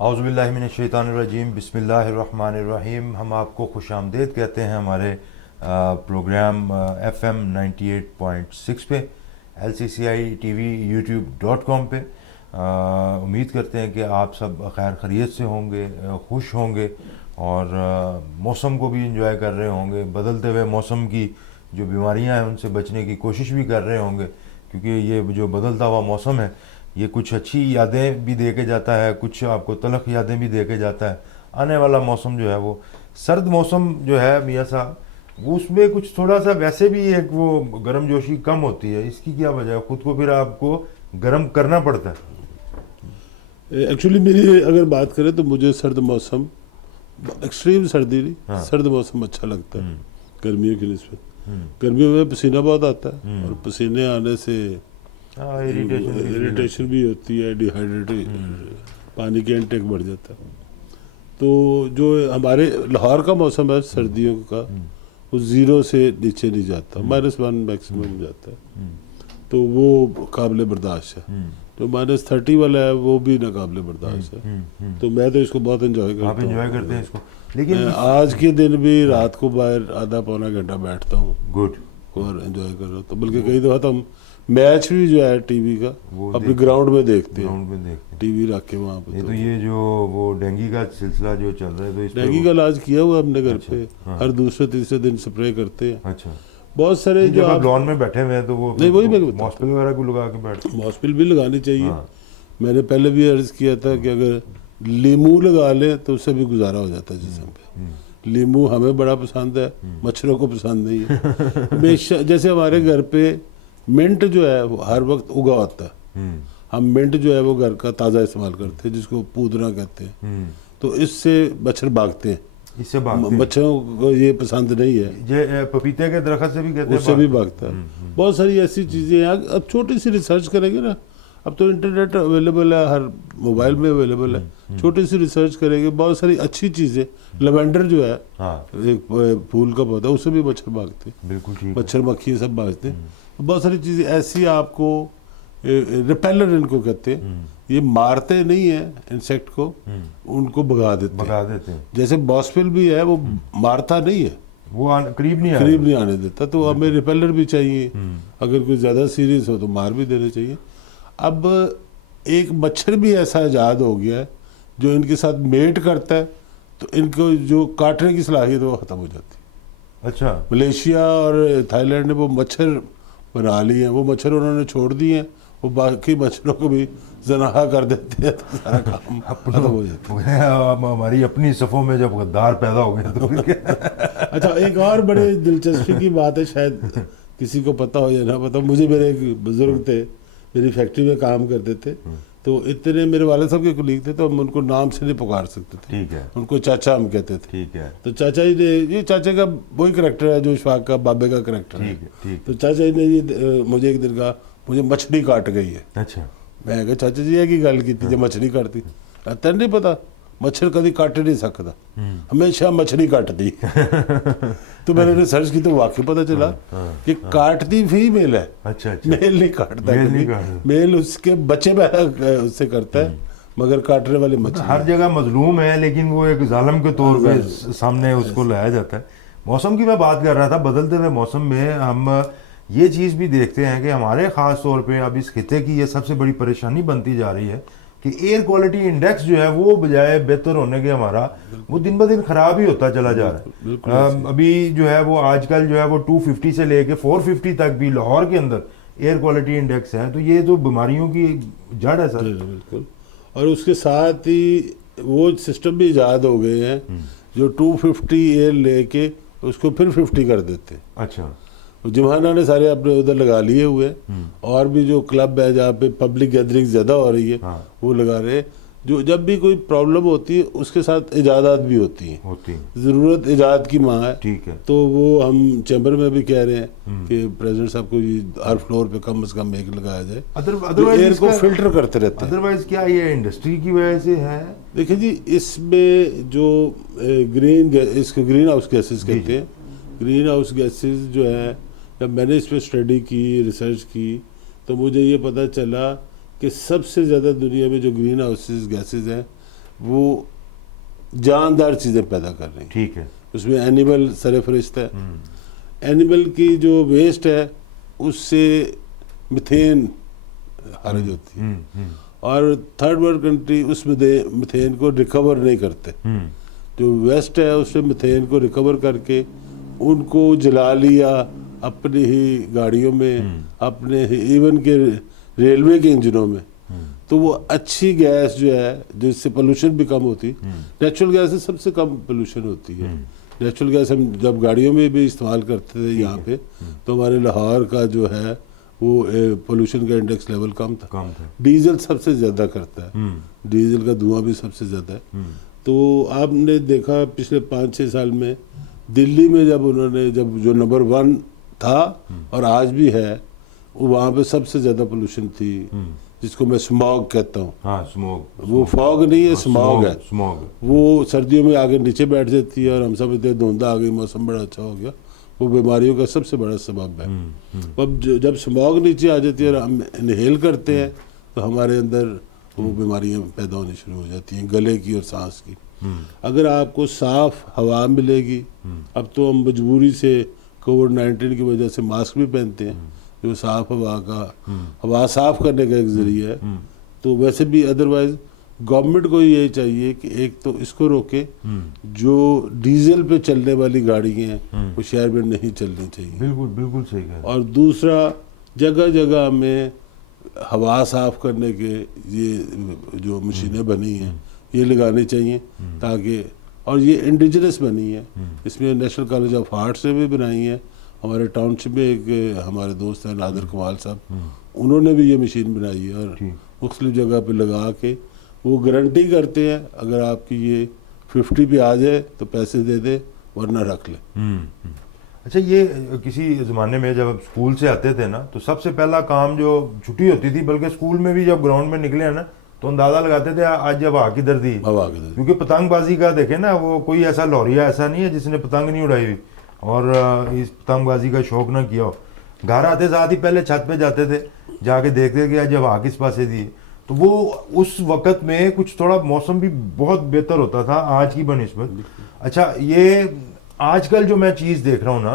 اعوذ باللہ من الشیطان الرجیم، بسم اللہ الرحمن الرحیم۔ ہم آپ کو خوش آمدید کہتے ہیں ہمارے پروگرام ایف ایم 98.6 پہ، LCCI TV YouTube.com پہ۔ امید کرتے ہیں کہ آپ سب خیر خیریت سے ہوں گے، خوش ہوں گے اور موسم کو بھی انجوائے کر رہے ہوں گے۔ بدلتے ہوئے موسم کی جو بیماریاں ہیں ان سے بچنے کی کوشش بھی کر رہے ہوں گے، کیونکہ یہ جو بدلتا ہوا موسم ہے یہ کچھ اچھی یادیں بھی دے کے جاتا ہے، کچھ آپ کو تلخ یادیں بھی دے کے جاتا ہے۔ آنے والا موسم جو ہے وہ سرد موسم جو ہے میاں صاحب، اس میں کچھ تھوڑا سا ویسے بھی ایک وہ گرم جوشی کم ہوتی ہے۔ اس کی کیا وجہ ہے؟ خود کو پھر آپ کو گرم کرنا پڑتا ہے؟ ایکچولی میری اگر بات کریں تو مجھے سرد موسم، ایکسٹریم سردی نہیں، سرد موسم اچھا لگتا ہے گرمیوں کی نسبت۔ گرمیوں میں پسینہ بہت آتا ہے اور پسینے آنے سے اریٹیشن بھی ہوتی ہے، ڈیہائیڈریٹ، پانی کا انٹیک بڑھ جاتا ہے۔ تو جو ہمارے لاہور کا موسم ہے سردیوں کا، وہ 0 سے نیچے نہیں جاتا، -1 میکسیمم جاتا ہے، تو وہ قابل برداشت ہے۔ جو -30 والا ہے وہ بھی ناقابل برداشت ہے، تو میں تو اس کو بہت انجوائے کرتا ہوں۔ آپ انجوائے کرتے ہیں اس کو؟ لیکن آج کے دن بھی رات کو باہر آدھا پونا گھنٹہ بیٹھتا ہوں گڈ اور انجوائے کر رہا ہوں۔ بلکہ کئی دفعہ تو ہم میچ بھی جو ہے ٹی وی کا اپنے گراؤنڈ میں دیکھتے ہیں، گراؤنڈ میں دیکھتے ہیں ٹی وی رکھ کے وہاں پہ۔ تو یہ جو وہ ڈینگی کا سلسلہ جو چل رہا ہے تو اس پہ ڈینگی کا علاج کیا ہوا ہم نے گھر پہ، ہر دوسرے تیسرے دن سپرے کرتے ہیں۔ اچھا، بہت سارے جو جب آپ لان میں بیٹھے ہوئے ہیں تو وہ نہیں، وہی میں بتا، ماسپل وغیرہ کو لگا کے بیٹھتے ماسپل بھی لگانی چاہیے۔ میں نے پہلے بھی عرض کیا تھا کہ اگر لیمو لگا لیں تو اس سے بھی گزارا ہو جاتا ہے جسم پہ۔ لیمو ہمیں بڑا پسند ہے، مچھروں کو پسند نہیں ہے۔ ہمیشہ جیسے ہمارے گھر پہ منٹ جو ہے وہ ہر وقت اگا ہوتا ہے، ہم منٹ جو ہے وہ گھر کا تازہ استعمال کرتے ہیں، جس کو پودنا کہتے ہیں، تو اس سے مچھر بھاگتے ہیں۔ اس سے بھاگتے ہیں، بچوں کو یہ پسند نہیں ہے، یہ پپیتے کے درخت سے بھی کہتے ہیں، اس سے بھی بھاگتا ہے۔ بہت ساری ایسی چیزیں ہیں، اب چھوٹی سی ریسرچ کریں گے نا، اب تو انٹرنیٹ اویلیبل ہے، ہر موبائل میں اویلیبل ہے، چھوٹی سی ریسرچ کریں گے بہت ساری اچھی چیزیں۔ لیوینڈر جو ہے ایک پھول کا پودا، اس سے بھی مچھر بھاگتے ہیں، بالکل ٹھیک، مچھر مکھی سب بھاگتے ہیں۔ بہت ساری چیزیں ایسی آپ کو، ریپیلر ان کو کہتے ہیں، یہ مارتے نہیں ہیں انسیکٹ کو، ان کو بھگا دیتے ہیں۔ جیسے باسپل بھی ہے، وہ مارتا نہیں ہے، وہ قریب نہیں آنے دیتا، تو ہمیں ریپیلر بھی چاہیے، اگر کوئی زیادہ سیریس ہو تو مار بھی دینے چاہیے۔ اب ایک مچھر بھی ایسا ایجاد ہو گیا ہے جو ان کے ساتھ میٹ کرتا ہے تو ان کو جو کاٹنے کی صلاحیت وہ ختم ہو جاتی ہے۔ اچھا، ملیشیا اور تھائی لینڈ نے وہ مچھر بنا لیے ہیں، وہ مچھر انہوں نے چھوڑ دیے ہیں، وہ باقی مچھروں کو بھی زنہا کر دیتے ہیں، تو سارا کام ختم ہو جاتا ہے۔ ہماری اپنی صفوں میں جب غدار پیدا ہو گئے تو اچھا، ایک اور بڑے دلچسپی کی بات ہے، شاید کسی کو پتہ ہو یا نہ پتہ، مجھے میرے ایک بزرگ تھے، میری فیکٹری میں کام کرتے تھے، تو اتنے میرے والد صاحب کے کلیگ تھے تو ہم ان کو نام سے نہیں پکار سکتے تھے، ٹھیک ہے، ان کو چاچا ہم کہتے تھے۔ ٹھیک ہے، تو چاچا جی نے، یہ چاچے کا وہی کریکٹر ہے جو اشفاق کا بابے کا کریکٹر ہے، تو چاچا جی نے یہ مجھے ایک دن کہا مجھے مچھلی کاٹ گئی ہے۔ اچھا، میں کہا چاچا جی یہ کی گل کی جو مچھلی کاٹتی؟ تین نہیں پتا، مچھر کبھی کاٹ نہیں سکتا، ہمیشہ مچھلی کاٹتی۔ تو میں نے ریسرچ کی تو واقعی پتہ چلا کہ کاٹتی فیمیل ہے، اچھا، میل نہیں کاٹتا، میل اس کے بچے پیدا اس سے کرتا ہے، مگر کاٹنے والے مچھلی ہر جگہ مظلوم ہے لیکن وہ ایک ظالم کے طور پہ سامنے اس کو لایا جاتا ہے۔ موسم کی میں بات کر رہا تھا، بدلتے ہوئے موسم میں ہم یہ چیز بھی دیکھتے ہیں کہ ہمارے خاص طور پہ اب اس خطے کی یہ سب سے بڑی پریشانی بنتی جا رہی ہے کہ ایئر کوالٹی انڈیکس جو ہے وہ بجائے بہتر ہونے کے ہمارا وہ دن بہ دن خراب ہی ہوتا چلا جا رہا ہے۔ ابھی جو ہے وہ آج کل جو ہے وہ 250 سے لے کے 450 تک بھی لاہور کے اندر ایئر کوالٹی انڈیکس ہے، تو یہ تو بیماریوں کی جڑ ہے سر۔ بالکل، اور اس کے ساتھ ہی وہ سسٹم بھی ایجاد ہو گئے ہیں جو 250 ایئر لے کے اس کو پھر 50 کر دیتے ہیں۔ اچھا، جمہانہ نے سارے اپنے ادھر لگا لیے ہوئے، اور بھی جو کلب ہے جہاں پہ پبلک گیدرنگ زیادہ ہو رہی ہے وہ لگا رہے ہیں۔ جو جب بھی کوئی پرابلم ہوتی ہے اس کے ساتھ ایجادات بھی ہوتی ہیں، ضرورت ایجاد کی ماں ہے، ٹھیک ہے، تو وہ ہم چیمبر میں بھی کہہ رہے ہیں کہ پریزیڈنٹ صاحب کو ہر فلور پہ کم از کم ایک لگایا جائے جو ایئر کو فلٹر کرتے رہتے ہیں۔ ادروائز کیا یہ انڈسٹری کی وجہ سے ہے؟ دیکھیں جی، اس میں جو اس کو گرین ہاؤس گیسز کہتے ہیں، گرین ہاؤس گیسز جو ہے، جب میں نے اس پہ اسٹڈی کی، ریسرچ کی، تو مجھے یہ پتہ چلا کہ سب سے زیادہ دنیا میں جو گرین ہاؤس گیسز ہیں वो जानदार चीज़ें पैदा कर रही हैं। ठीक है। उसमें एनिमल सरफरिस्त है, एनिमल की जो वेस्ट है उससे मिथेन खारिज होती है, और थर्ड वर्ल्ड कंट्री उस मिथेन को रिकवर नहीं करते। जो वेस्ट है उससे मिथेन को रिकवर करके उनको जला लिया अपनी ही गाड़ियों में, अपने ही इवन के रेलवे के इंजनों में, तो वो अच्छी गैस जो है जिससे पोल्यूशन भी कम होती। नेचुरल गैस से सबसे कम पोल्यूशन होती है। नेचुरल गैस हम जब गाड़ियों में भी इस्तेमाल करते थे यहाँ पे, तो हमारे लाहौर का जो है वो पोल्यूशन का इंडेक्स लेवल कम था। डीजल सबसे ज़्यादा करता है, डीजल का धुआं भी सबसे ज़्यादा है। तो आपने देखा पिछले 5-6 साल में दिल्ली में जब जो नंबर 1 था और आज भी है, वो वहाँ पे सबसे ज़्यादा पोल्यूशन थी, जिसको मैं स्मॉग कहता हूँ। हाँ, स्मॉग। वो फॉग नहीं है, स्मॉग है। स्मॉग वो सर्दियों में आगे नीचे बैठ जाती है और हम समझते हैं धुंधा आ गई, मौसम बड़ा अच्छा हो गया। वो बीमारियों का सबसे बड़ा सबब है। अब जब स्मॉग नीचे आ जाती है और हम इनहेल करते हैं तो हमारे अंदर वो बीमारियां पैदा होनी शुरू हो जाती हैं, गले की और सांस की। अगर आपको साफ हवा मिलेगी, अब तो हम मजबूरी से कोविड-19 की वजह से मास्क भी पहनते हैं, जो साफ हवा साफ करने का एक जरिया है। तो वैसे भी अदरवाइज गवर्नमेंट को यही चाहिए कि एक तो इसको रोके, जो डीजल पे चलने वाली गाड़ियाँ हैं वो शहर में नहीं चलनी चाहिए। बिल्कुल बिल्कुल सही कह रहे हैं। और दूसरा, जगह जगह में हवा साफ करने के ये जो मशीनें बनी हैं ये लगानी चाहिए, ताकि, और ये इंडिजिनस बनी है, इसमें नेशनल कॉलेज ऑफ आर्ट्स से भी बनाई है। हमारे टाउनशिप में एक हमारे दोस्त हैं नादिर कमाल साहब, उन्होंने भी ये मशीन बनाई है और मुख्तलिफ जगह पे लगा के वो गारंटी करते हैं अगर आपकी ये 50 पे आ जाए तो पैसे दे दे, वरना रख ले। अच्छा, ये किसी ज़माने में जब स्कूल से आते थे ना, तो सबसे पहला काम जो छुट्टी होती थी, बल्कि स्कूल में भी जब ग्राउंड में निकले हैं ना, तो अंदाज़ा लगाते थे आज जब हवा किधर दी, क्योंकि पतंगबाजी का देखे ना, वो कोई ऐसा लौरिया ऐसा नहीं है जिसने पतंग नहीं उड़ाई हुई और इस पतंगबाजी का शौक ना किया हो। घर आते साथ ही पहले छत पे जाते थे, जाके देखते कि आज जब हवा किस पासे दी। तो वो उस वक़्त में कुछ थोड़ा मौसम भी बहुत बेहतर होता था आज की बनिस्बत। अच्छा, ये आजकल जो मैं चीज़ देख रहा हूँ ना,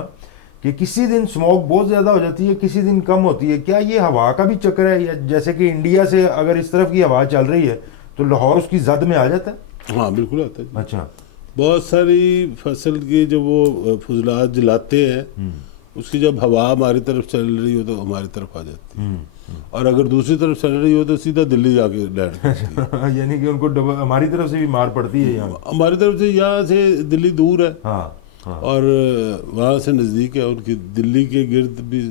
कि किसी दिन स्मोक बहुत ज़्यादा हो जाती है, किसी दिन कम होती है। क्या ये हवा का भी चक्कर है, या जैसे कि इंडिया से अगर इस तरफ की हवा चल रही है तो लाहौर उसकी जद में आ जाता है? हाँ बिल्कुल आता है। अच्छा, बहुत सारी फसल की जो वो फजलात जलाते हैं, उसकी जब हवा हमारी तरफ चल रही हो तो हमारी तरफ आ जाती है, और अगर दूसरी तरफ चल रही हो तो सीधा दिल्ली जाके लैंड करती है। यानी कि उनको हमारी तरफ से भी मार पड़ती है। यहाँ हमारी तरफ से, यहाँ से दिल्ली दूर है, हाँ, हाँ। और वहाँ से नज़दीक है, उनकी दिल्ली के गिर्द भी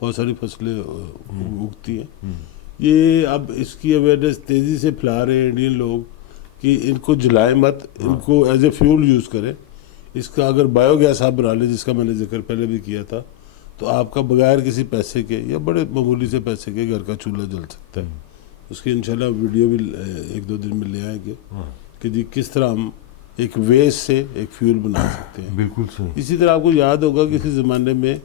बहुत सारी फसलें उगती हैं। ये अब इसकी अवेयरनेस तेज़ी से फैला रहे हैं इंडियन लोग कि इनको जलाएं मत, इनको एज ए फ्यूल यूज़ करें। इसका अगर बायोगैस आप बना लें, जिसका मैंने जिक्र पहले भी किया था, तो आपका बगैर किसी पैसे के या बड़े मामूली से पैसे के घर का चूल्हा जल सकता है। उसकी इंशाल्लाह वीडियो भी 1-2 दिन में ले आएंगे कि जी किस तरह हम एक वेस्ट से एक फ्यूल बना सकते हैं। बिल्कुल सही। इसी तरह आपको याद होगा किसी ज़माने में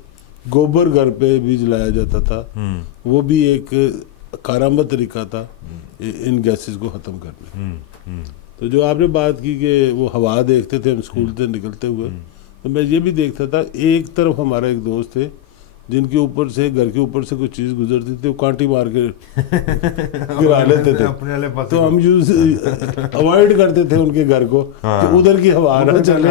गोबर घर पे भी जलाया जाता था, वो भी एक कारामद तरीका था इन गैसेस को ख़त्म करने। तो जो आपने बात की कि वो हवा देखते थे हम स्कूल से निकलते हुए, तो मैं ये भी देखता था, एक तरफ हमारा एक दोस्त थे जिनके ऊपर से, घर के ऊपर से कुछ चीज़ गुजरती थी, वो कांटी मार के गिरा लेते थे अपने वाले पास। तो हम अवॉइड करते थे उनके घर को, कि उधर की हवा ना चले।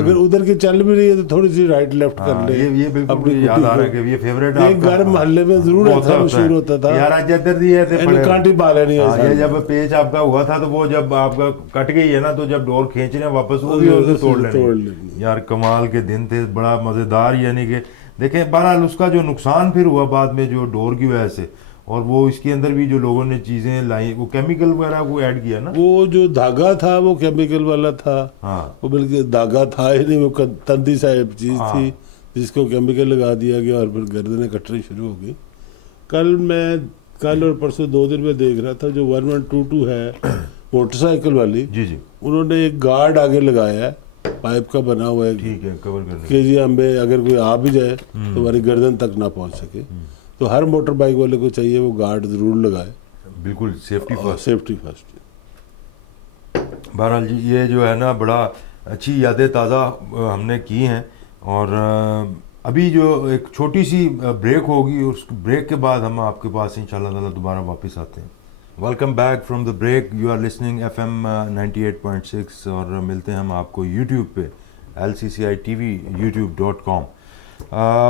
अगर उधर की चल भी रही है तो थोड़ी सी राइट लेफ्ट कर ले। ये बिल्कुल याद आ रहा है कि ये फेवरेट एक घर मोहल्ले में जरूर ऐसा मशहूर होता था, यार आज इधर दी है कांटी पा लेनी है। ये जब पेच आपका हुआ था तो वो जब आपका कट गई है ना, तो जब डोर खींचने वापस वो भी तोड़ लेनी। यार कमाल के दिन थे, बड़ा मज़ेदार। यानी कि देखें, बहरहाल उसका जो नुकसान फिर हुआ बाद में जो डोर की वजह से, और वो इसके अंदर भी जो लोगों ने चीज़ें लाई, वो केमिकल वगैरह को ऐड किया ना, वो जो धागा था वो केमिकल वाला था। हाँ, वो बल्कि धागा था ही नहीं, वो तंदी साहब चीज़ थी जिसको केमिकल लगा दिया गया और फिर गर्दनें कटनी शुरू हो गई। कल और परसों 2 दिन में देख रहा था, जो 1122 है मोटरसाइकिल वाली, जी, उन्होंने एक गार्ड आगे लगाया है, पाइप का बना हुआ है, ठीक है, कवर करने कि जी हमें अगर कोई आ भी जाए तो हमारी गर्दन तक ना पहुंच सके। तो हर मोटर बाइक वाले को चाहिए वो गार्ड जरूर लगाए। बिल्कुल, सेफ्टी फर्स्ट। Safety first. बहरहाल जी ये जो है ना बड़ा अच्छी यादें ताज़ा हमने की हैं, और अभी जो एक छोटी सी ब्रेक होगी, उस ब्रेक के बाद हम आपके पास इंशाल्लाह ताला दोबारा वापस आते हैं। Welcome back from the break, you are listening FM 98.6, और मिलते हैं हम आपको यूट्यूब पे LCCI TV youtube.com।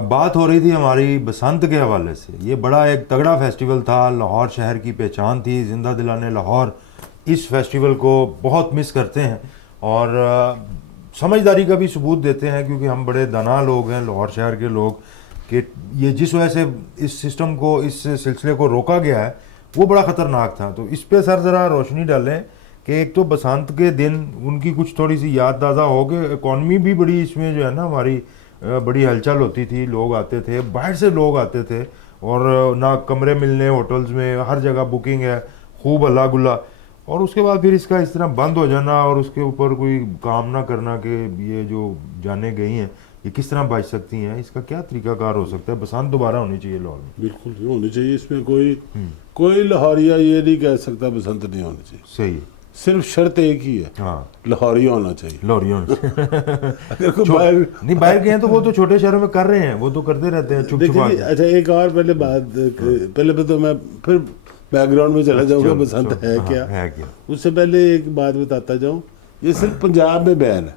बात हो रही थी हमारी बसंत के हवाले से। ये बड़ा एक तगड़ा फेस्टिवल था, लाहौर शहर की पहचान थी, जिंदा दिलाने लाहौर इस फेस्टिवल को बहुत मिस करते हैं, और समझदारी का भी सबूत देते हैं, क्योंकि हम बड़े दाना लोग हैं लाहौर शहर के लोग, कि ये जिस वजह से इस सिस्टम को, इस सिलसिले को रोका गया है वो बड़ा ख़तरनाक था। तो इस पे सर ज़रा रोशनी डालें कि एक तो बसंत के दिन उनकी कुछ थोड़ी सी याद ताज़ा हो गई, इकॉनमी भी बड़ी इसमें जो है ना हमारी बड़ी हलचल होती थी, लोग आते थे, बाहर से लोग आते थे, और ना कमरे मिलने होटल्स में, हर जगह बुकिंग है, खूब अल्लाह गुल्ला। और उसके बाद फिर इसका इस तरह बंद हो जाना और उसके ऊपर कोई काम ना करना कि ये जो जाने गई हैं ये किस तरह बच सकती हैं, इसका क्या तरीकाकार हो सकता है? बसंत दोबारा होनी चाहिए लाहौर में। बिल्कुल होनी चाहिए, इसमें कोई लाहौरिया ये नहीं कह सकता बसंत नहीं होनी चाहिए। सही है, सिर्फ शर्त एक ही है, हाँ, लाहौरी होना चाहिए। लाहौरी होना अगर कोई बाहर नहीं, बाहर गए हैं तो वो तो छोटे शहरों में कर रहे हैं, वो तो करते रहते हैं छुप छुपा के। अच्छा एक और पहले बात, पहले तो मैं फिर बैकग्राउंड में चला जाऊंगा बसंत है क्या। उससे पहले एक बात बताता जाऊं, ये सिर्फ पंजाब में बैन है,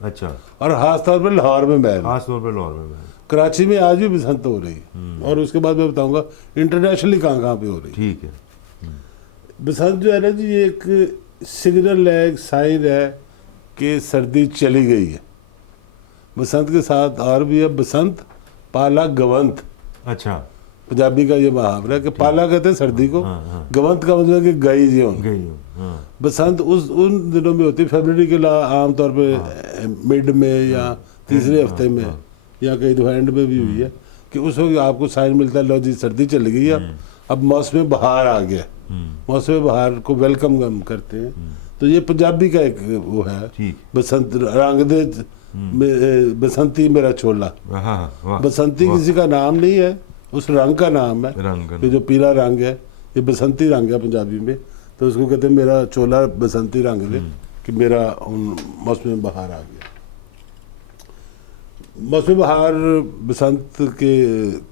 अच्छा, और खास तौर पर लाहौर में बैन, खास तौर पर लाहौर में बैन। कराची में आज भी बसंत हो रही है, और उसके बाद मैं बताऊंगा इंटरनेशनली कहाँ कहाँ पे हो रही है। ठीक है। बसंत जो है ना जी, ये एक सिग्नल है, एक साइन है कि सर्दी चली गई है। बसंत के साथ और भी है बसंत पाला गवंत। अच्छा, पंजाबी का ये मुहावरा है कि पाला कहते हैं सर्दी को, गवंत का मतलब कि गई जी हो। बसंत उन दिनों में होती है, फरवरी के आमतौर पे मिड में या तीसरे हफ्ते में, या कई दो एंड में भी हुई है, कि उस वक्त आपको साइन मिलता है लो जी सर्दी चली गई है, अब मौसम बहार आ गया। मौसम बहार को वेलकम हम करते हैं। तो ये पंजाबी का एक वो है, बसंत रंग दे बसंती मेरा चोला। बसंती किसी का नाम नहीं है, उस रंग का नाम है, कि जो पीला रंग है ये बसंती रंग है पंजाबी में, तो उसको कहते हैं मेरा चोला बसंती रंग दे, कि मेरा मौसम बहार आ गया। मौसम बहार बसंत के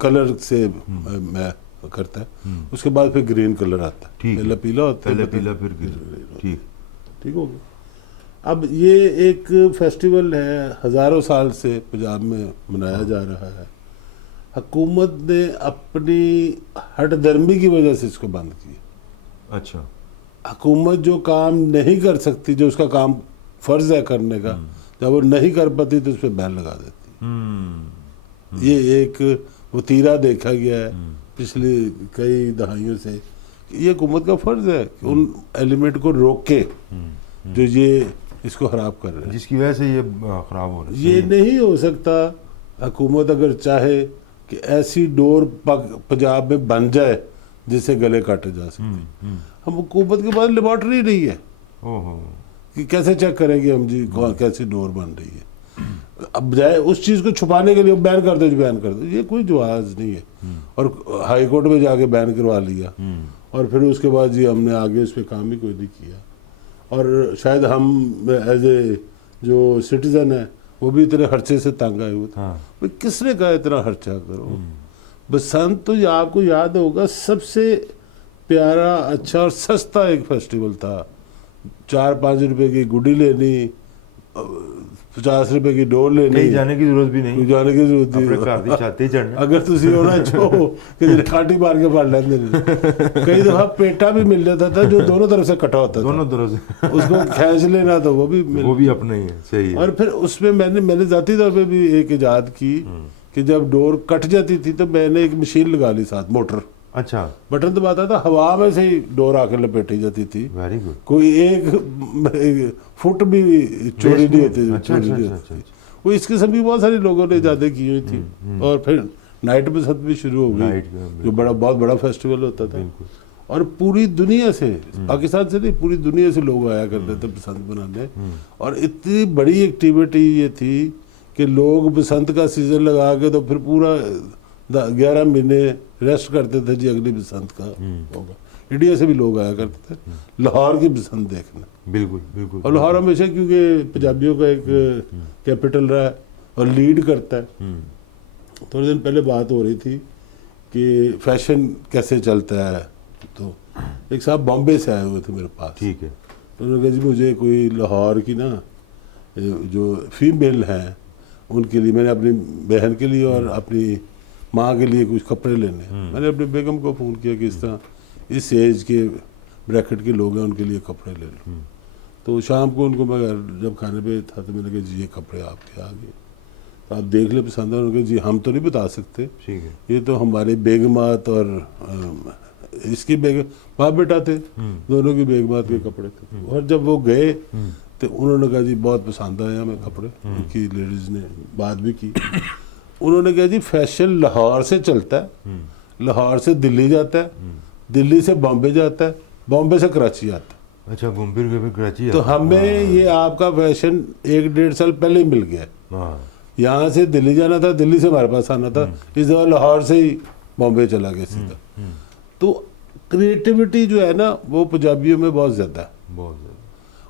कलर से मैं करता है, उसके बाद फिर ग्रीन कलर आता है, पहले पीला होता है, पहले पीला फिर ग्रीन। ठीक हो गया। अब ये एक फेस्टिवल है, हज़ारों साल से पंजाब में मनाया जा रहा है। हुकूमत ने अपनी हठधर्मी की वजह से इसको बंद किया। अच्छा, हुकूमत जो काम नहीं कर सकती, जो उसका काम फर्ज है करने का, जब वो नहीं कर पाती तो उस पर बैन लगा देती। ये एक वतीरा देखा गया है पिछली कई दहाइयों से। ये हुकूमत का फर्ज है कि उन एलिमेंट को रोके जो ये इसको खराब कर रहे हैं, जिसकी वजह से ये खराब हो रहा है। ये नहीं हो सकता। हुकूमत अगर चाहे कि ऐसी डोर पंजाब में बन जाए जिससे गले काटे जा सकते, हम हुकूमत के पास लेबॉर्टरी नहीं है कि कैसे चेक करेंगे हम जी कैसी डोर बन रही है। अब जाए उस चीज़ को छुपाने के लिए बैन कर दो, बैन कर दो, ये कोई जवाज नहीं है। और हाई कोर्ट में जाके बैन करवा लिया, और फिर उसके बाद जी हमने आगे उस पर काम ही कोई नहीं किया। और शायद हम एज ए जो सिटीज़न है वो भी इतने खर्चे से तंग आए हुए थे। भाई किसने कहा इतना खर्चा करो? बसंत तो आपको याद होगा सबसे प्यारा, अच्छा और सस्ता एक फेस्टिवल था। 4-5 रुपए की गुड्डी लेनी, 50 रुपए की डोर लेनी, कहीं जाने की जरूरत भी नहीं, जाने की जरूरत नहीं। अगर तुम होना चाहो कि काटी मार के फाड़ लेते, कई दफा पेटा भी मिल जाता था जो दोनों तरफ से कटा होता था, दोनों तरफ से उसको खींच लेना तो वो भी अपना ही है। सही है। और फिर उसमें मैंने जाती तौर पे भी एक इजाद की कि जब डोर कट जाती थी तो मैंने एक मशीन लगा ली साथ, मोटर। अच्छा, बटन दबाता था, हवा में से ही डोर आकर लपेटी जाती थी। Very good. कोई एक फुट भी चोरी नहीं होती थी। अच्छा, अच्छा, अच्छा, अच्छा। वो इस किस्म की बहुत सारे लोगों ने इजादें की हुई थी। और फिर नाइट बसंत भी शुरू हो गई, जो बहुत बड़ा फेस्टिवल होता था। और पूरी दुनिया से, पाकिस्तान से नहीं, पूरी दुनिया से लोग आया करते थे बसंत मनाने। और इतनी बड़ी एक्टिविटी ये थी कि लोग बसंत का सीजन लगा के तो फिर पूरा 11 महीने रेस्ट करते थे जी, अगली बसंत का होगा। انڈیا سے بھی لوگ آیا کرتے تھے لاہور کی بسنت دیکھنا. بالکل بالکل. اور لاہور ہمیشہ کیونکہ پنجابیوں کا ایک کیپٹل رہا ہے اور لیڈ کرتا ہے. تھوڑے دن پہلے بات ہو رہی تھی کہ فیشن کیسے چلتا ہے, تو ایک صاحب بامبے سے آئے ہوئے تھے میرے پاس. ٹھیک ہے. تو انہوں نے کہا جی مجھے کوئی لاہور کی نا جو فیمیل ہیں ان کے لیے, میں نے اپنی بہن کے لیے اور اپنی ماں کے لیے کچھ کپڑے لینے ہیں. میں نے اپنی بیگم کو فون کیا کہ اس طرح اس ایج کے بریکٹ کے لوگ ہیں ان کے لیے کپڑے لے لوں. تو شام کو ان کو میں جب کھانے پہ تھا تو میں نے کہا جی یہ کپڑے آپ کے آ گئے, تو آپ دیکھ لیں پسند ہے. انہوں نے کہا جی ہم تو نہیں بتا سکتے, ٹھیک ہے. یہ تو ہمارے بیگمات اور اس کی بیگم باپ بیٹا تھے, دونوں کی بیگمات کے کپڑے تھے. اور جب وہ گئے تو انہوں نے کہا جی بہت پسند آئے ہمیں کپڑے. ان کی لیڈیز نے بات بھی کی. انہوں نے کہا جی فیشن لاہور سے چلتا ہے, لاہور سے دلی جاتا ہے, دلی سے بامبے جاتا ہے, بامبے سے کراچی آتا ہے. اچھا گھوم پھر کے پھر کراچی. تو ہمیں یہ آپ کا فیشن 1-1.5 سال پہلے ہی مل گیا. یہاں سے دلی جانا تھا, دلی سے ہمارے پاس آنا تھا, اس دفعہ لاہور سے ہی بامبے چلا گیا سیدھا. تو کریٹیوٹی جو ہے نا وہ پنجابیوں میں بہت زیادہ ہے. بہت زیادہ.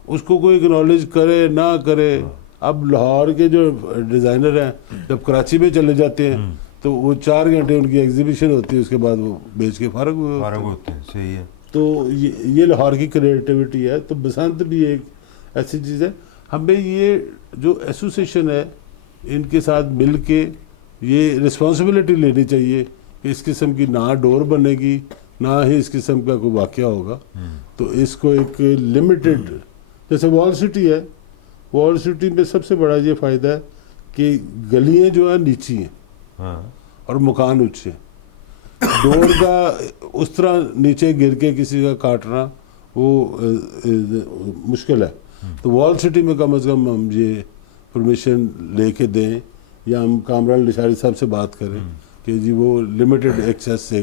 اس کو کوئی اکنالج کرے نہ کرے. اب لاہور کے جو ڈیزائنر ہیں جب کراچی میں چلے جاتے ہیں تو وہ 4 گھنٹے ان کی ایگزیبیشن ہوتی ہے, اس کے بعد وہ بیچ کے فارغ ہوتے ہیں. صحیح ہے. تو یہ لاہور کی کریٹیوٹی ہے. تو بسنت بھی ایک ایسی چیز ہے. ہمیں یہ جو ایسوسیشن ہے ان کے ساتھ مل کے یہ رسپانسبلٹی لینی چاہیے کہ اس قسم کی نہ ڈور بنے گی نہ ہی اس قسم کا کوئی واقعہ ہوگا. تو اس کو ایک لمیٹڈ, جیسے وال سٹی ہے, وال سٹی میں سب سے بڑا یہ فائدہ ہے کہ گلیاں جو ہیں نیچی ہیں اور مکان اونچے ہیں. ڈور کا اس طرح نیچے گر کے کسی کا کاٹنا وہ مشکل ہے. تو وال سٹی میں کم از کم ہم یہ پرمیشن لے کے دیں, یا ہم کامران لشاری صاحب سے بات کریں کہ جی وہ لمیٹڈ ایکسیس سے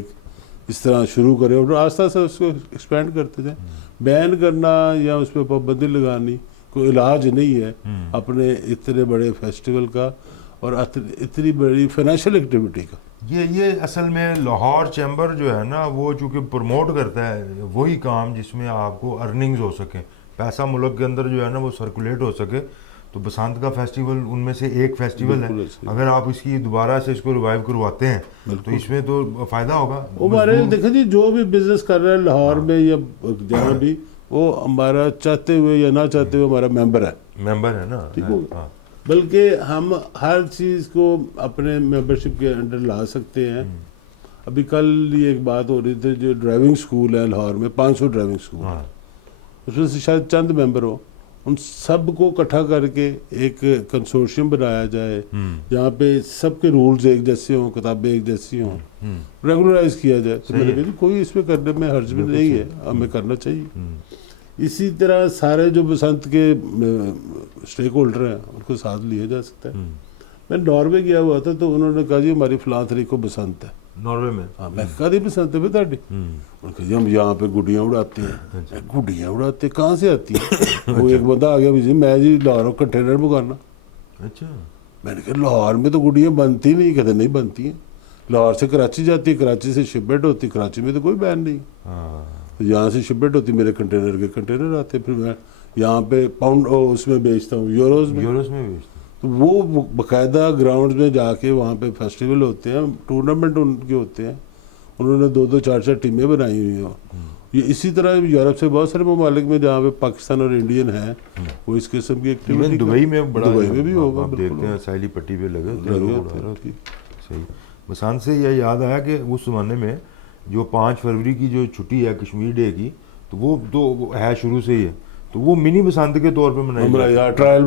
اس طرح شروع کریں اور آہستہ آہستہ اس کو ایکسپینڈ کرتے جائیں. بین کرنا یا اس پہ پابندی لگانی کوئی علاج نہیں ہے اپنے اتنے بڑے فیسٹیول کا اور اتنی بڑی فائنینشیل ایکٹیویٹی کا. یہ اصل میں لاہور چیمبر جو ہے نا وہ چونکہ پروموٹ کرتا ہے وہی کام جس میں آپ کو ارننگز ہو سکیں, پیسہ ملک کے اندر جو ہے نا وہ سرکولیٹ ہو سکے. تو بسنت کا فیسٹیول ان میں سے ایک فیسٹیول ہے. اگر آپ اس کی دوبارہ سے اس کو ریوائیو کرواتے ہیں تو اس میں تو فائدہ ہوگا. ہمارے دیکھیں جی جو بھی بزنس کر رہے ہیں لاہور میں یا جہاں بھی, وہ ہمارا چاہتے ہوئے یا نہ چاہتے ہوئے ہمارا ممبر ہے نا. بلکہ ہم ہر چیز کو اپنے ممبرشپ کے انڈر لا سکتے ہیں. ابھی کل یہ ایک بات ہو رہی تھی, جو ڈرائیونگ سکول ہے لاہور میں 500 ڈرائیونگ سکول, اس میں سے شاید چند ممبر ہو, ان سب کو اکٹھا کر کے ایک کنسورشیم بنایا جائے جہاں پہ سب کے رولز ایک جیسے ہوں, کتابیں ایک جیسی ہوں, ریگولرائز کیا جائے. تو میں نے کہا کوئی اس میں کرنے میں حرج بھی نہیں ہے, ہمیں کرنا چاہیے. اسی طرح سارے جو بسنت کے اسٹیک ہولڈر ہیں ان کو ساتھ لیا جا سکتا ہے. میں ناروے گیا ہوا تھا تو انہوں نے کہا جی ہماری فلاں تاریخ کو بسنت ہے ناروے میں. ہاں میں کہا دی بسنت ہے بھی تاڑی. انہوں نے کہا جی ہم یہاں پہ گڈیاں اڑاتے ہیں. گڈیاں اڑاتے کہاں سے آتی ہیں؟ وہ ایک بندہ آ گیا جی میں جی لاہور کنٹینر منگانا. اچھا میں نے کہا لاہور میں تو گڈیاں بنتی نہیں. کہتے نہیں بنتی ہیں, لاہور سے کراچی جاتی ہے, کراچی سے شپمنٹ ہوتی, کراچی میں تو کوئی بین نہیں. یہاں سے شپمنٹ ہوتی, میرے کنٹینر کے کنٹینر آتے, پھر میں یہاں پہ پاؤنڈ اس میں بیچتا ہوں, یوروز میں بیچتا ہوں. تو وہ باقاعدہ گراؤنڈ میں جا کے وہاں پہ فیسٹیول ہوتے ہیں, ٹورنامنٹ ان کے ہوتے ہیں. انہوں نے 2-2 4-4 ٹیمیں بنائی ہوئی ہیں. یہ اسی طرح یورپ سے بہت سارے ممالک میں جہاں پہ پاکستان اور انڈین ہیں وہ اس قسم کی ایکٹیویٹی. دبئی میں بھی ہوگا, آپ دیکھتے ہیں ساحلی پٹی پہ لگے ہوتے ہیں. صحیح. بسنت سے یہ یاد آیا کہ اس زمانے میں جو 5 فروری کی جو چھٹی ہے کشمیر ڈے کی, تو وہ تو ہے شروع سے ہی ہے. تو وہ منی بسنت کے طور پہ منائی, ٹرائل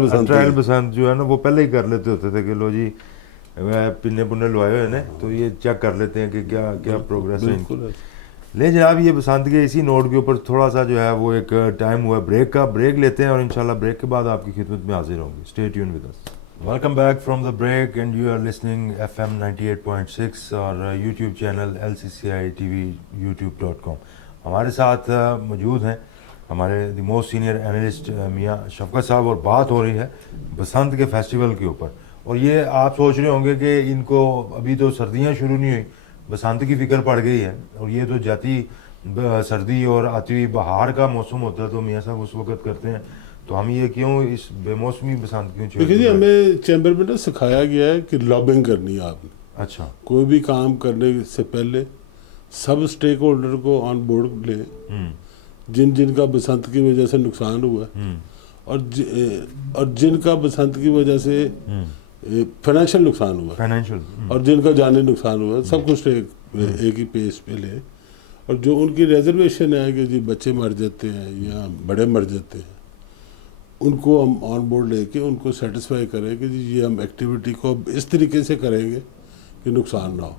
بسنت جو ہے نا وہ پہلے ہی کر لیتے ہوتے تھے کہ لو جی پنے پنے لوائے ہوئے نا, تو یہ چیک کر لیتے ہیں کہ کیا کیا پروگریس ہے. لے جناب یہ بسنت کے اسی نوٹ کے اوپر تھوڑا سا جو ہے وہ ایک ٹائم ہوا بریک کا, بریک لیتے ہیں اور انشاءاللہ بریک کے بعد آپ کی خدمت میں حاضر ہوں گے. Stay tune with us. Welcome back from the break and you are listening FM 98.6 اور YouTube channel LCCI TV youtube.com. ہمارے ساتھ موجود ہیں ہمارے دی موسٹ سینئر اینالسٹ میاں شفقت صاحب, اور بات ہو رہی ہے بسنت کے فیسٹیول کے اوپر. اور یہ آپ سوچ رہے ہوں گے کہ ان کو ابھی تو سردیاں شروع نہیں ہوئی, بسنت کی فکر پڑ گئی ہے, اور یہ تو جاتی सर्दी और आती हुई बहार का मौसम होता है तो मियाँ साहब उस वक्त करते हैं, तो हम ये क्यों इस बेमौसमी बसंत क्यों देखिए जी, छेड़ते हैं? हमें चैम्बर में ना सिखाया गया है कि लॉबिंग करनी है आपने। अच्छा। कोई भी काम करने से पहले सब स्टेक होल्डर को ऑन बोर्ड ले, जिनका बसंत की वजह से नुकसान हुआ है और जिनका बसंत की वजह से फाइनेंशियल नुकसान हुआ है फाइनेंशियल और जिनका जानी नुकसान हुआ है, सब कुछ एक ही पेज पे ले। और जो उनकी रिजर्वेशन है कि जी बच्चे मर जाते हैं या बड़े मर जाते हैं, उनको हम ऑन बोर्ड लेके उनको सेटिस्फाई करें कि जी ये हम एक्टिविटी को अब इस तरीके से करेंगे कि नुकसान ना हो,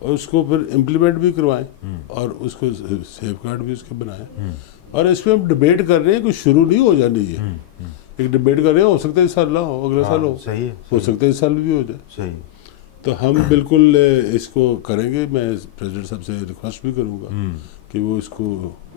और उसको फिर इम्प्लीमेंट भी करवाएं और उसको सेफ गार्ड भी उसके बनाएं। और इस पर हम डिबेट कर रहे हैं, कुछ शुरू नहीं हो जानी है। एक डिबेट कर रहे हैं, हो सकता है इस साल ना हो, अगले साल हो, सही है, हो सकता है इस साल भी हो जाए। सही। तो हम बिल्कुल इसको करेंगे। मैं प्रेसिडेंट साहब से रिक्वेस्ट भी करूंगा कि वो इसको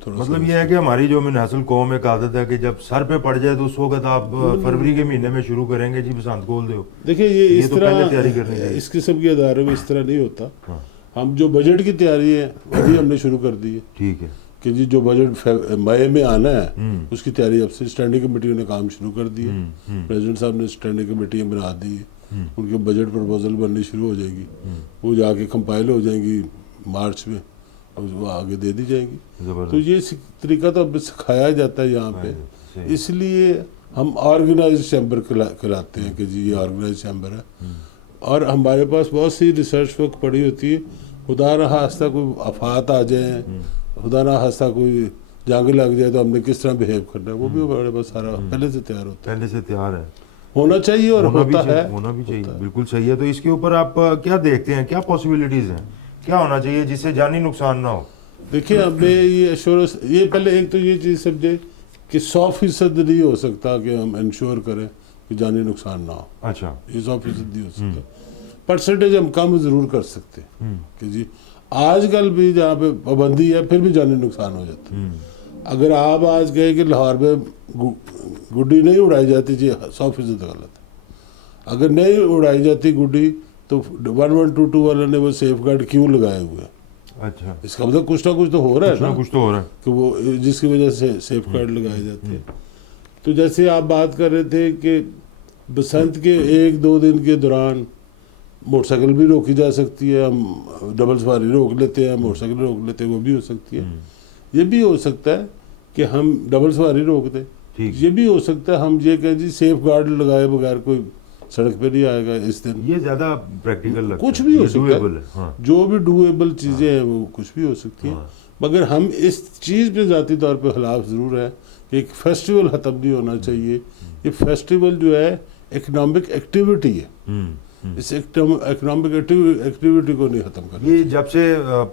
थोड़ा मतलब ये है कि हमारी जो मिनासल कौम एक आदत है कि जब सर पे पड़ जाए तो उस वक्त आप फरवरी के महीने में शुरू करेंगे जी बसंत खोल दो। देखिए ये इस तो पहले तैयारी तरह करनी चाहिए। इस किस्म के अदारों में इस तरह नहीं होता। हम जो बजट की तैयारी है वो भी हमने शुरू कर दी है ठीक है कि जी जो बजट मई में आना है उसकी तैयारी अब से स्टैंडिंग कमेटियों ने काम शुरू कर दी है। प्रेसिडेंट साहब ने स्टैंडिंग कमेटियाँ बना दी है, उनके बजट प्रपोजल बननी शुरू हो जाएगी, वो जाके कंपाइल हो जाएंगी मार्च में और वो आगे दे दी जाएंगी। तो ये तरीका तो अब सिखाया जाता है यहाँ पे, इसलिए हम ऑर्गेनाइज चैम्बर कहलाते हैं कि जी ये ऑर्गेनाइज चैम्बर है। और हमारे पास बहुत सी रिसर्च वर्क पड़ी होती है, खुदा न खास्ता कोई आफात आ जाए, खुदा न खास्ता कोई जंग लग जाए तो हमने किस तरह बिहेव करना है, वो भी हमारे पास सारा पहले से तैयार होता है। पहले से तैयार है, होना चाहिए और होता है, होना भी चाहिए, बिल्कुल सही है। तो इसके ऊपर आप क्या देखते हैं, क्या पॉसिबिलिटीज हैं, क्या होना चाहिए जिससे जानी नुकसान ना हो? देखिए हमें ये एश्योरेंस, ये पहले एक तो ये चीज़ समझे कि 100% नहीं हो सकता कि हम इंश्योर करें कि जानी नुकसान ना हो। अच्छा, ये 100% नहीं हो सकता, परसेंटेज हम कम ज़रूर कर सकते हैं कि जी आजकल भी जहाँ पे पाबंदी है फिर भी जानी नुकसान हो जाता है। अगर आप आज कहे कि लाहौर में गुड्डी नहीं उड़ाई जाती, जी 100% गलत है। अगर नहीं उड़ाई जाती गुड्डी तो 1122 वाले ने वो सेफ गार्ड क्यों लगाए हुए हैं? अच्छा, इसका मतलब कुछ ना कुछ तो हो रहा है ना, कुछ तो हो रहा है कि वो जिसकी वजह से सेफ गार्ड लगाए जाते हैं। तो जैसे आप बात कर रहे थे कि बसंत के 1-2 दिन के दौरान मोटरसाइकिल भी रोकी जा सकती है, हम डबल सवारी रोक लेते हैं, मोटरसाइकिल रोक लेते हैं, वो भी हो सकती है। ये भी हो सकता है कि हम डबल सवारी रोक दें, ये भी हो सकता है हम ये कहें जी सेफ गार्ड लगाए बगैर कोई सड़क पे नहीं आएगा इस दिन। ये ज्यादा प्रैक्टिकल लगता है, कुछ भी हो सकता है, हाँ। जो भी डूएबल चीज़ें हैं वो कुछ भी हो सकती हैं। मगर हम इस चीज़ पे ज़ाती तौर पे खिलाफ ज़रूर है कि एक फेस्टिवल ख़त्म नहीं होना चाहिए। ये फेस्टिवल जो है इकोनॉमिक एक्टिविटी है, इस इकोनॉमिक एक्टिविटी को नहीं खत्म करना। ये जब से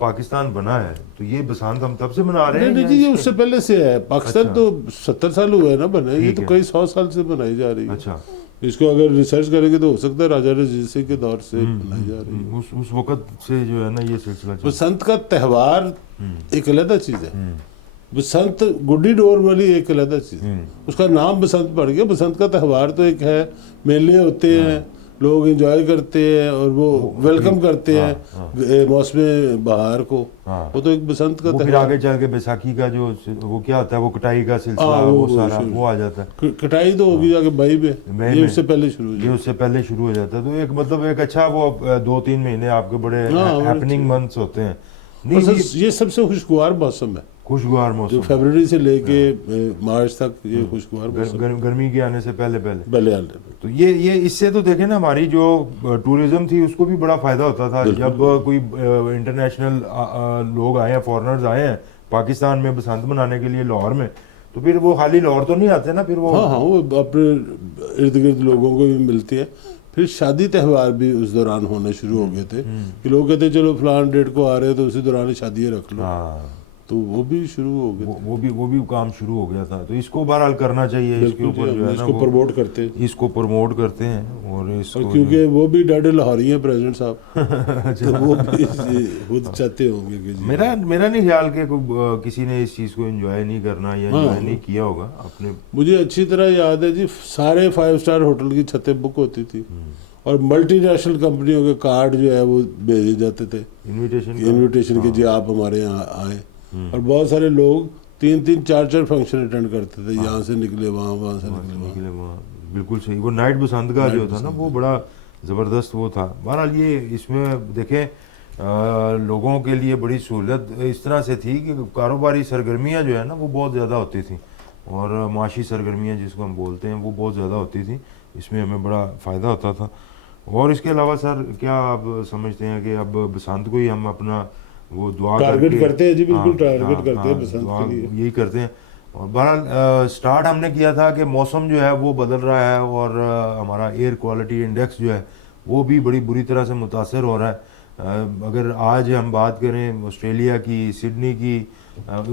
पाकिस्तान बना है तो ये बसंत हम तब से मना रहे हैं? नहीं जी, ये उससे पहले से है। पाकिस्तान तो 70 साल हुए हैं ना बने, ये तो कई 100 साल से बनाई जा रही है। अच्छा, इसको अगर रिसर्च करेंगे तो हो सकता है राजा रंजीत सिंह के दौर से बनाई जा रही है। उस वक्त से जो है ना ये सिलसिला बसंत का त्यौहार एक अलग चीज़ है, बसंत गुड्डी डोर वाली एक अलग चीज़ है, उसका नाम बसंत पड़ गया। बसंत का त्यौहार तो एक है, मेले होते हैं, लोग एंजॉय करते हैं और वो वेलकम करते हैं मौसम बहार को, वो तो एक बसंत का फिर आगे चल के बैसाखी का जो वो क्या होता है, वो कटाई का सिलसिला, वो सारा वो आ जाता है। कटाई तो होगी जाके मई में, ये उससे पहले शुरू हो जाता है। ये उससे पहले शुरू हो जाता है। तो एक मतलब एक अच्छा वो 2-3 महीने आपके बड़े हैपनिंग मंथ्स होते हैं। ये सबसे खुशगवार मौसम है, खुशगवार मौसम, जो फरवरी से लेके मार्च तक ये खुशगवार मौसम, गर्मी के आने से पहले आने। तो ये इससे तो देखें ना हमारी जो टूरिज्म थी उसको भी बड़ा फायदा होता था। जब कोई इंटरनेशनल लोग आए हैं, फॉरेनर्स आए हैं पाकिस्तान में बसंत मनाने के लिए लाहौर में, तो फिर वो खाली लाहौर तो नहीं आते ना, फिर वो वो अपने इर्द गिर्द लोगों को भी मिलती है। फिर शादी त्यौहार भी उस दौरान होने शुरू हो गए थे कि लोग कहते चलो फलान डेट को आ रहे हैं तो उसी दौरान शादियाँ रख लो, तो वो भी शुरू हो गए, वो भी काम शुरू हो गया था। तो इसको बहरहाल करना चाहिए, इसके ऊपर जो है ना इसको प्रमोट करते हैं, इसको प्रमोट करते हैं। और इसको क्योंकि वो भी डाडे लाहौरी हैं प्रेसिडेंट साहब, तो वो भी खुद चाहते होंगे कि मेरा नहीं ख्याल कि किसी ने इस चीज़ को एंजॉय नहीं करना या एंजॉय नहीं किया होगा अपने। मुझे अच्छी तरह याद है जी, सारे 5 स्टार होटल की छतें बुक होती थी और मल्टी नेशनल कंपनियों के कार्ड जो है वो भेजे जाते थे इन्विटेशन के, जी आप हमारे यहाँ आए। اور بہت سارے لوگ 3-4 فنکشن اٹینڈ کرتے تھے, یہاں سے نکلے وہاں سے نکلے وہاں. بالکل صحیح. وہ نائٹ بسنت کا جو تھا نا وہ بڑا زبردست وہ تھا. بہرحال یہ اس میں دیکھیں لوگوں کے لیے بڑی سہولت اس طرح سے تھی کہ کاروباری سرگرمیاں جو ہے نا وہ بہت زیادہ ہوتی تھیں, اور معاشی سرگرمیاں جس کو ہم بولتے ہیں وہ بہت زیادہ ہوتی تھیں. اس میں ہمیں بڑا فائدہ ہوتا تھا. اور اس کے علاوہ سر کیا آپ سمجھتے ہیں کہ اب بسنت کو ہی ہم اپنا وہ دعا ٹارگٹ کرتے ہیں؟ جی بالکل ٹارگٹ کرتے ہیں بسنت دعا کے لیے, یہی کرتے ہیں. اور بہرحال سٹارٹ ہم نے کیا تھا کہ موسم جو ہے وہ بدل رہا ہے, اور ہمارا ایئر کوالٹی انڈیکس جو ہے وہ بھی بڑی بری طرح سے متاثر ہو رہا ہے. اگر آج ہم بات کریں آسٹریلیا کی, سڈنی کی,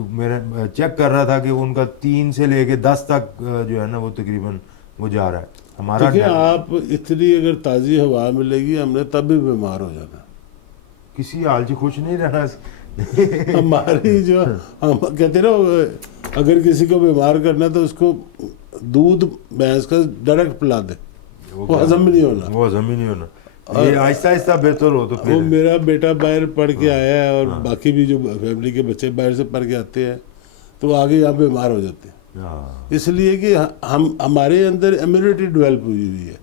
میں چیک کر رہا تھا کہ ان کا 3 سے لے کے 10 تک جو ہے نا وہ تقریباً وہ جا رہا ہے. ہمارا دیکھیں آپ اتنی اگر تازی ہوا ملے گی ہم نے تب بھی بیمار ہو جانا. کسی حال سے خوش نہیں رہنا. ہماری جو ہم کہتے ہیں نا اگر کسی کو بیمار کرنا تو اس کو دودھ بھینس کا ڈائریکٹ پلا دے, وہ ہضم نہیں ہونا, وہ ہضم ہی نہیں ہونا. یہ آہستہ آہستہ بہتر ہو تو پھر. وہ میرا بیٹا باہر پڑھ کے آیا ہے اور باقی بھی جو فیملی کے بچے باہر سے پڑھ کے آتے ہیں تو وہ آگے یہاں بیمار ہو جاتے ہیں, اس لیے کہ ہمارے اندر امیونٹی ڈیولپ ہوئی ہے.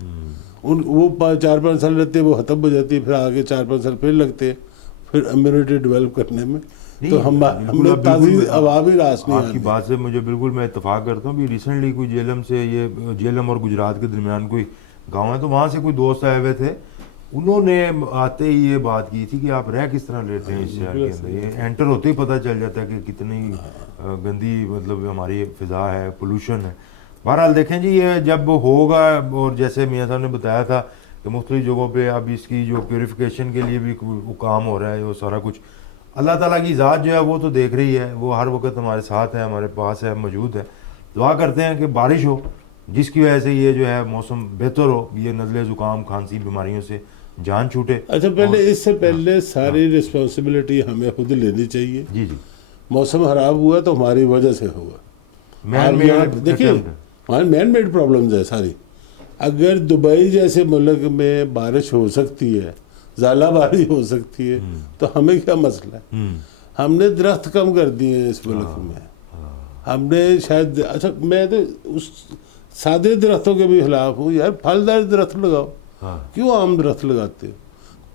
وہ 4-5 سال رہتے ہیں, وہ ختم ہو جاتی ہے, پھر آگے 4-5 سال پھر لگتے ہیں پھر امیونٹی ڈیولپ کرنے میں. تو ہمیں تازی ہوا بھی راس نہیں. آپ کی بات سے مجھے بالکل میں اتفاق کرتا ہوں. بھی ریسنٹلی کوئی جیلم سے, یہ جیلم اور گجرات کے درمیان کوئی گاؤں ہے, تو وہاں سے کوئی دوست آئے ہوئے تھے, انہوں نے آتے ہی یہ بات کی تھی کہ آپ رہ کس طرح لیتے ہیں اس شہر کے اندر. یہ انٹر ہوتے ہی پتہ چل جاتا ہے کہ کتنی گندی مطلب ہماری فضا ہے, پولوشن ہے. بہرحال دیکھیں جی یہ جب ہوگا, اور جیسے میاں صاحب نے بتایا تھا کہ مختلف جگہوں پہ اب اس کی جو پیوریفیکیشن کے لیے بھی کام ہو رہا ہے, وہ سارا کچھ اللہ تعالیٰ کی ذات جو ہے وہ تو دیکھ رہی ہے, وہ ہر وقت ہمارے ساتھ ہے, ہمارے پاس ہے, موجود ہے. دعا کرتے ہیں کہ بارش ہو جس کی وجہ سے یہ جو ہے موسم بہتر ہو, یہ نزلے زکام کھانسی بیماریوں سے جان چھوٹے. اچھا پہلے اس سے پہلے ساری رسپانسبلٹی ہمیں خود لینی چاہیے. جی جی. موسم خراب ہوا تو ہماری وجہ سے ہوا. دیکھیے ہمارے مین میڈ پرابلمز ہے ساری. اگر دبئی جیسے ملک میں بارش ہو سکتی ہے, ژالہ باری ہو سکتی ہے, تو ہمیں کیا مسئلہ ہے؟ ہم نے درخت کم کر دیے ہیں اس ملک میں. ہم نے شاید اچھا میں تو اس سادے درختوں کے بھی خلاف ہوں یار, پھلدار درخت لگاؤ. کیوں عام درخت لگاتے ہو؟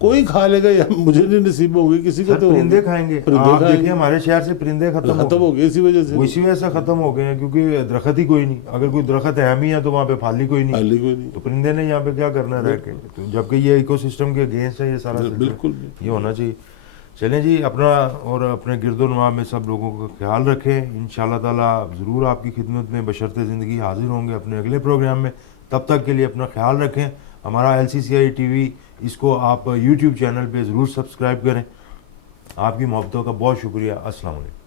کوئی کھا لے گا یا مجھے نہیں نصیب ہوں گے, کسی کو تو پرندے کھائیں گے. آپ دیکھیں ہمارے شہر سے پرندے ختم ہو گئے اسی وجہ سے. اسی وجہ سے ختم ہو گئے ہیں کیونکہ درخت ہی کوئی نہیں. اگر کوئی درخت اہم ہی ہے تو وہاں پہ پھل ہی کوئی نہیں, تو پرندے نے یہاں پہ کیا کرنا رہ کے, جبکہ یہ ایکو سسٹم کے اگینسٹ ہے یہ سارا. بالکل یہ ہونا چاہیے. چلیں جی, اپنا اور اپنے گرد و نواح میں سب لوگوں کا خیال رکھیں. انشاءاللہ تعالیٰ ضرور آپ کی خدمت میں بشرط زندگی حاضر ہوں گے اپنے اگلے پروگرام میں. تب تک کے لیے اپنا خیال رکھیں. ہمارا LCCI TV اس کو آپ YouTube چینل پہ ضرور سبسکرائب کریں. آپ کی محبتوں کا بہت شکریہ. السلام علیکم.